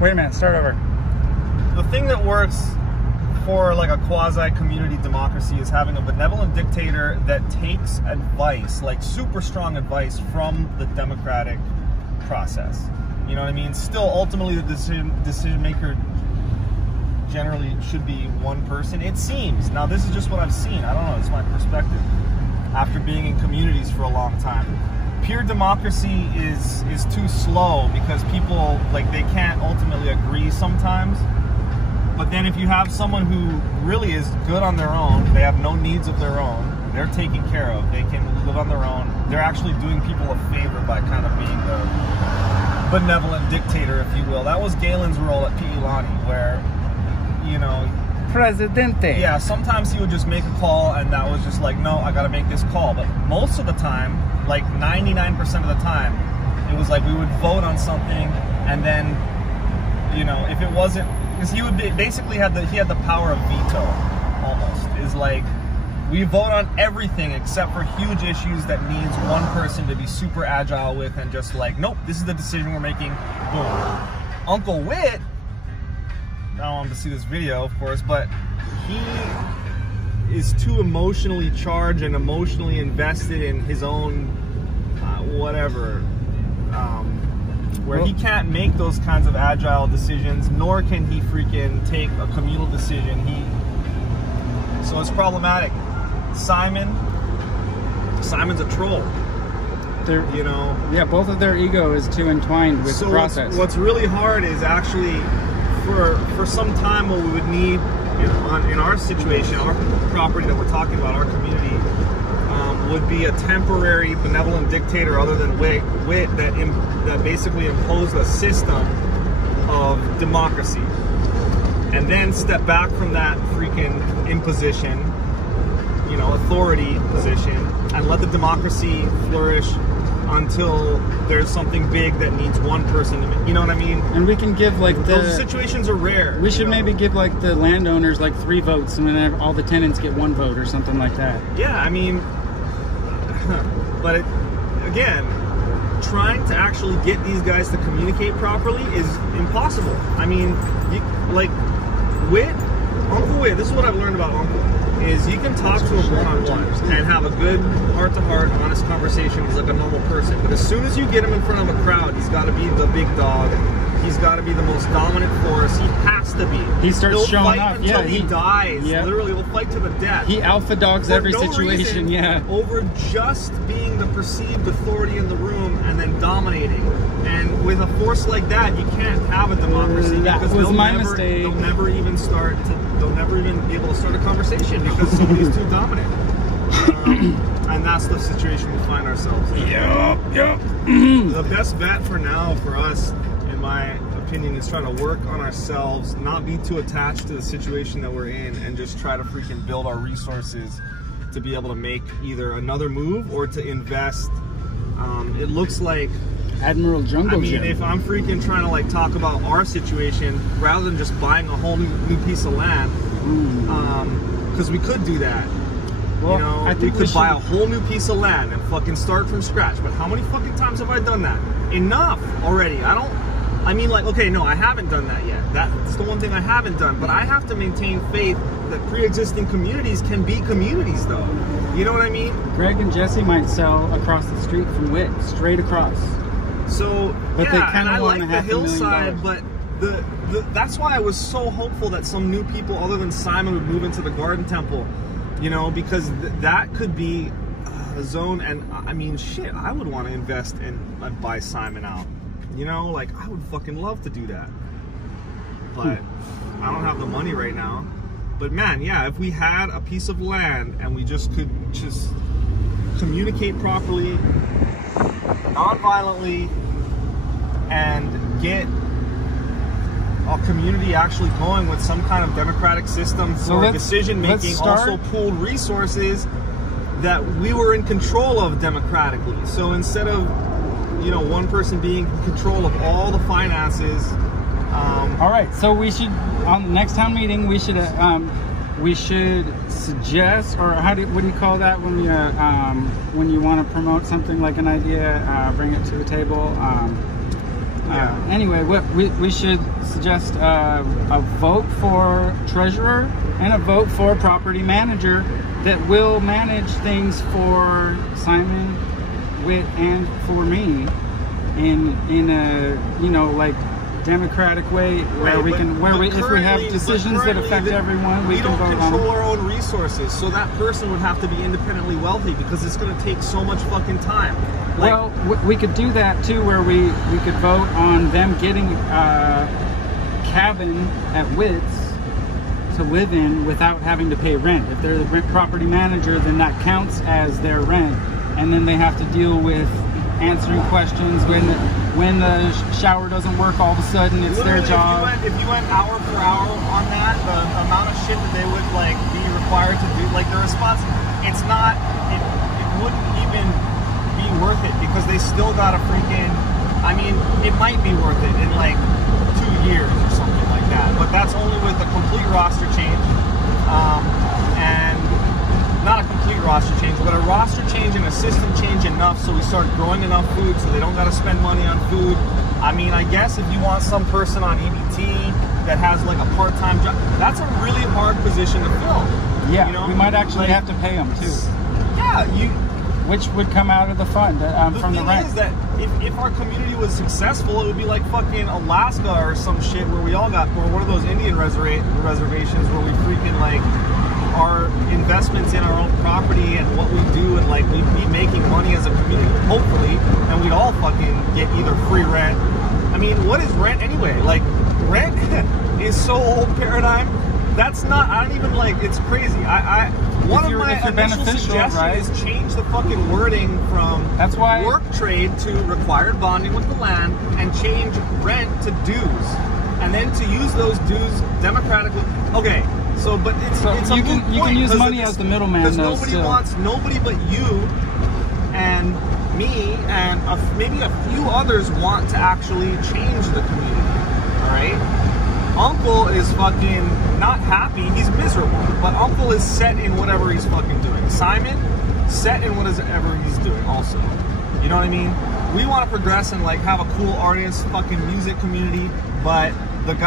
Wait a minute, start over. The thing that works for like a quasi-community democracy is having a benevolent dictator that takes advice, like super strong advice from the democratic process. You know what I mean? Still, ultimately, the decision maker generally should be one person. It seems. Now, this is just what I've seen. I don't know. It's my perspective after being in communities for a long time. Pure democracy is too slow because people, like, they can't ultimately agree sometimes. But then if you have someone who really is good on their own, they have no needs of their own, they're taken care of, they can live on their own, they're actually doing people a favor by kind of being the benevolent dictator, if you will. That was Galen's role at Piilani, where, you know, Presidente. yeah, sometimes he would just make a call and that was just like, no, I gotta make this call. But most of the time, like 99% of the time, it was like we would vote on something and then, you know, if it wasn't, because he would be, basically he had the power of veto, almost. Is like, we vote on everything except for huge issues that needs one person to be super agile with and just like, nope, this is the decision we're making, boom. Uncle Whit, I don't want him to see this video, of course, but he is too emotionally charged and emotionally invested in his own whatever, where he can't make those kinds of agile decisions, nor can he freaking take a communal decision. So it's problematic. Simon's a troll. You know? Yeah, both of their ego is too entwined with the process. What's really hard is actually, for some time what we would need in our situation, our property that we're talking about, our community, would be a temporary benevolent dictator other than Whit that basically imposed a system of democracy. And then step back from that freaking imposition, you know, authority position, and let the democracy flourish until there's something big that needs one person to make, you know what I mean? And we can give like those situations are rare. We should maybe give like the landowners like 3 votes and then all the tenants get 1 vote or something like that. Yeah, I mean, but again, trying to actually get these guys to communicate properly is impossible. I mean, Uncle Whit, this is what I've learned about Uncle, is you can talk to him one-on-one and have a good heart-to-heart, honest conversation. He's like a normal person. But as soon as you get him in front of a crowd, he's got to be the big dog. He's got to be the most dominant force. He has to be. He starts showing up. Until he dies. Yeah. Literally, he'll fight to the death. He alpha dogs every situation. Yeah. Over just being the perceived authority in the room and then dominating. And with a force like that, you can't have a democracy because they'll never even be able to start a conversation because somebody's too dominant. And that's the situation we find ourselves in. Yep. The best bet for now for us, in my opinion, is trying to work on ourselves, not be too attached to the situation that we're in, and just try to freaking build our resources to be able to make either another move or to invest. It looks like Admiral Jungle Gym. If I'm freaking trying to like talk about our situation rather than just buying a whole new piece of land, because we could do that. Well, you know, I think we could buy a whole new piece of land and fucking start from scratch. But how many fucking times have I done that? Enough already. I haven't done that yet. That's the one thing I haven't done. But I have to maintain faith that pre-existing communities can be communities, though. You know what I mean? Greg and Jesse might sell across the street from Whit, straight across. So, but yeah, and I like the hillside, but that's why I was so hopeful that some new people other than Simon would move into the Garden Temple, you know, because that could be a zone. And I mean, shit, I would want to invest and buy Simon out, you know, like I would fucking love to do that, but I don't have the money right now. But man, yeah, if we had a piece of land and we just could just communicate properly, non-violently, and get a community actually going with some kind of democratic system for decision making, also pooled resources that we were in control of democratically. So instead of, you know, one person being in control of all the finances. All right, so we should, on the next town meeting, we should suggest, or what do you call that when you want to promote something like an idea, bring it to the table? Anyway, we should suggest a vote for treasurer and a vote for property manager that will manage things for Simon, Whit, and for me in a, you know, like, democratic way where we can, if we have decisions that affect everyone, we can vote on them. We don't control our own resources, so that person would have to be independently wealthy because it's going to take so much fucking time. Like, well, we could do that too, where we could vote on them getting a cabin at Witt's to live in without having to pay rent. If they're the property manager, then that counts as their rent, and then they have to deal with answering questions when the shower doesn't work all of a sudden. It's literally, their job. If you went hour per hour on that, the amount of shit that they would like be required to do, like the response, it wouldn't even be worth it because they still got a freaking, I mean, it might be worth it in like 2 years or something like that, but that's only with a complete roster change, and not a complete roster change, but a roster change and a system change enough so we start growing enough food so they don't got to spend money on food. I mean, I guess if you want some person on EBT that has like a part-time job, that's a really hard position to fill. Yeah, you know? we might actually like, have to pay them too. Yeah, which would come out of the fund from the rent. The thing is that if our community was successful, it would be like fucking Alaska or some shit where we all got, or one of those Indian reservations where we freaking like our investments in our own property and what we do, and like we'd be making money as a community, hopefully, and we'd all fucking get either free rent. I mean, what is rent anyway? Like, rent is so old paradigm. That's not, I don't even like, it's crazy. One of my initial suggestions right? is change the fucking wording from work trade to required bonding with the land, and change rent to dues, and then to use those dues democratically. Okay. So, but it's you can use money as the middleman, because nobody but you and me and maybe a few others want to actually change the community. All right, Uncle is fucking not happy; he's miserable. But Uncle is set in whatever he's fucking doing. Simon, set in whatever he's doing. Also, you know what I mean? We want to progress and like have a cool artist fucking music community, but the guy